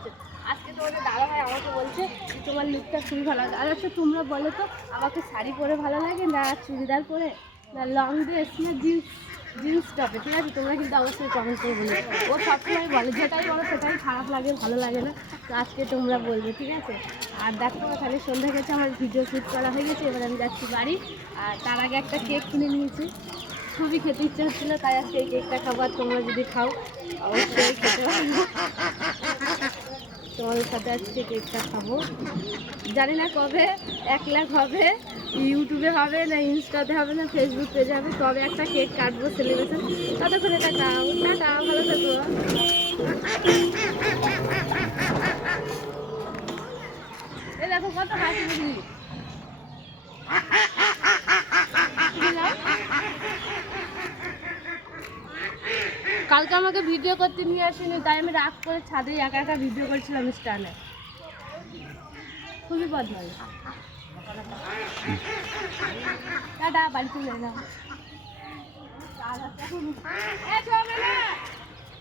আছে। আজকে তোমাদের দাদা ভাই আমাকে বলছে যে তোমার লুকটা খুবই ভালো লাগে। আর আচ্ছা তোমরা বলো তো আমাকে শাড়ি পরে ভালো লাগে না চুড়িদার পরে না লং ড্রেস না জিন্স টপে? ঠিক আছে, তোমরা কিন্তু অবশ্যই কমেন্ট করে বলবে। ও সবসময় বলে যেটাই বলো সেটাই খারাপ লাগে, ভালো লাগে না। তো আজকে তোমরা বলবে, ঠিক আছে? আর দেখো এখানে সন্ধ্যা গেছে, আমার ভিডিও শ্যুট করা হয়ে গেছে, এবার আমি যাচ্ছি বাড়ি। আর তার আগে একটা কেক কিনে নিয়েছি, খুবই খেতে ইচ্ছে হচ্ছিলো, তাই আজকে এই কেকটা খাবার। তোমরা যদি খাও অবশ্যই খেতে পারো। তোমাদের সাথে আজকে কেকটা খাবো। জানি না কবে 1 লাখ হবে, ইউটিউবে হবে না ইনস্টাতে হবে না ফেসবুক পেজে হবে, তবে একটা কেক কাটবো সেলিব্রেশন। ততক্ষণ এটা খাও, টাটা, ভালো থাকো। এই দেখো কত হাসি বুঝলি। কালকে আমাকে ভিডিও করতে নিয়ে আসেনি, তাই আমি রাগ করে ছাদে একা একা ভিডিও করছিলাম স্টানে। খুবই বদমাই। টাটা, বাড়ি চলে এলাম।